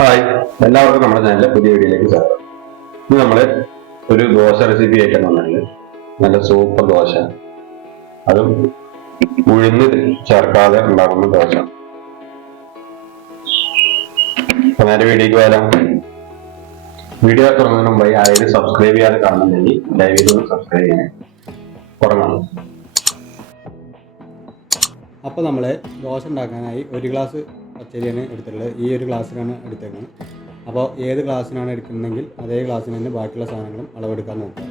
Hi, എല്ലാവർക്കും നമ്മുടെ ചാനലിലെ പുതിയ വീഡിയോയിലേക്ക് സ്വാഗതം. ഇന്ന് നമ്മള് ഒരു ദോശ റെസിപ്പി ആയിട്ടാണ് വന്നത്. നല്ല സൂപ്പർ ദോശ, അതും ഉഴുന്ന് ചേർക്കാതെ ഉണ്ടാക്കുന്ന ദോശ. അപ്പൊ നേരെ വീഡിയോക്ക് പോയാലോ. വീഡിയോ തുടങ്ങുന്നതിന് മുമ്പായി ആരെങ്കിലും സബ്സ്ക്രൈബ് ചെയ്യാതെ കാണുന്നുണ്ടെങ്കിൽ ദയവേദൊന്ന് സബ്സ്ക്രൈബ് ചെയ്യണേ. തുടങ്ങാം. അപ്പോൾ നമ്മൾ ദോശ ഉണ്ടാക്കാനായി ഒരു ഗ്ലാസ് പച്ചരിയാണ് എടുത്തിട്ടുള്ളത്. ഈ ഒരു ഗ്ലാസ്സിനാണ് എടുത്തേക്കുന്നത്. അപ്പോൾ ഏത് ഗ്ലാസ്സിനാണ് എടുക്കുന്നതെങ്കിൽ അതേ ഗ്ലാസ്സിന് തന്നെ ബാക്കിയുള്ള സാധനങ്ങളും അളവെടുക്കാൻ നോക്കുക.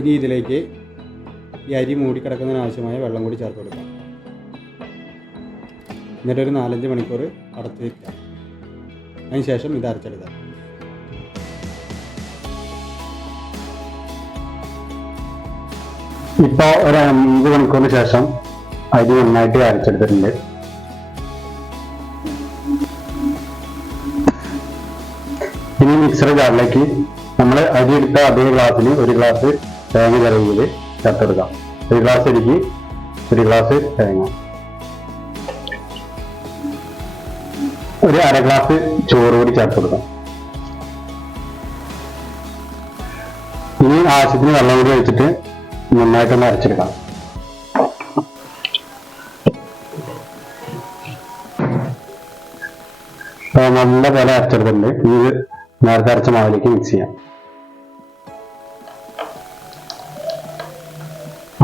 ഇനി ഇതിലേക്ക് ഈ അരി മൂടിക്കിടക്കുന്നതിന് ആവശ്യമായ വെള്ളം കൂടി ചേർത്ത് കൊടുക്കാം. എന്നിട്ടൊരു 4-5 മണിക്കൂർ അടച്ച് വയ്ക്കുക. അതിനുശേഷം ഇത് അരച്ചെടുക്കാം. ഇപ്പൊ ഒരു 5 മണിക്കൂറിന് ശേഷം അരി നന്നായിട്ട് അരച്ചെടുത്തിട്ടുണ്ട്. ഇനി മിക്സർ ജാറിലേക്ക് നമ്മൾ അരി എടുത്ത അതേ ഗ്ലാസ്സിന് ഒരു ഗ്ലാസ് തേങ്ങ ചിരവിയത് ചേർത്തെടുക്കാം. ഒരു ഗ്ലാസ് അരിക്ക് ഒരു ഗ്ലാസ് തേങ്ങ, ഒരു അര ഗ്ലാസ് ചോറ് കൂടി ചേർത്തെടുക്കാം. ഇനി ആവശ്യത്തിന് വെള്ളം കൂടി ഒഴിച്ചിട്ട് നന്നായിട്ടൊന്ന് അരച്ചെടുക്കാം. നല്ല പോലെ അരച്ചെടുത്തിട്ടുണ്ട്. ഇത് നേരത്തെ അരച്ച മാവിലേക്ക് മിക്സ് ചെയ്യാം.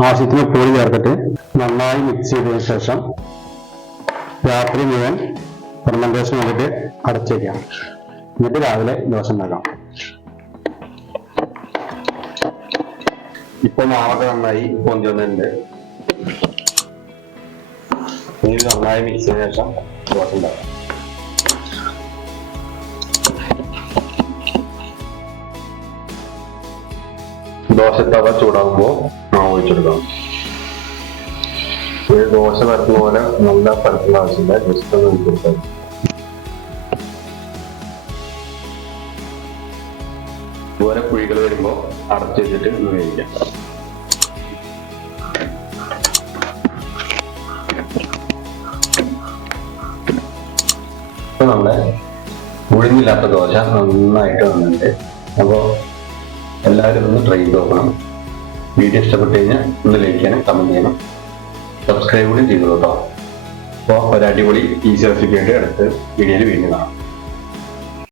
ആവശ്യത്തിന് ഉപ്പുപൊടി ചേർത്തിട്ട് നന്നായി മിക്സ് ചെയ്തതിനു ശേഷം രാത്രി മുഴുവൻ ഫെർമെന്റേഷൻ ചെയ്തിട്ട് അടച്ചു വയ്ക്കാം. എന്നിട്ട് രാവിലെ ദോശ ഉണ്ടാക്കാം. ഇപ്പൊ മാവൊക്കെ നന്നായി പൊന്തി വന്നിട്ടുണ്ട്. ഇത് നന്നായി മിക്സ് ചെയ്ത ശേഷം ദോശ ഉണ്ടാക്കാം. ദോശത്തവ ചൂടാകുമ്പോൾ മാവ് ഒഴിച്ചെടുക്കാം. ഒരു ദോശ പരത്തുന്ന പോലെ നല്ല പരത്തുന്ന ആവശ്യമില്ല, ജസ്റ്റ് ഒന്ന് ഒഴിച്ചെടുക്കാം. ഇതുപോലെ കുഴികൾ വരുമ്പോൾ അടച്ചു വെച്ചിട്ട് ഒന്ന് വേവിക്കാം. ഇപ്പൊ നമ്മുടെ ഉഴുന്നില്ലാത്ത ദോശ നന്നായിട്ട് വന്നിട്ടുണ്ട്. അപ്പോൾ എല്ലാവരും ഒന്ന് ട്രൈ ചെയ്ത് നോക്കണം. വീഡിയോ ഇഷ്ടപ്പെട്ട് കഴിഞ്ഞാൽ ഒന്ന് ലൈക്ക് ചെയ്യണം, കമന്റ് ചെയ്യണം, സബ്സ്ക്രൈബ് കൂടി ചെയ്തു കേട്ടോ. അപ്പോൾ ഒരു അടിപൊളി ഈസി റെസിപ്പി ആയിട്ട് അടുത്ത് വീഡിയോയിൽ വീണ്ടും കാണാം.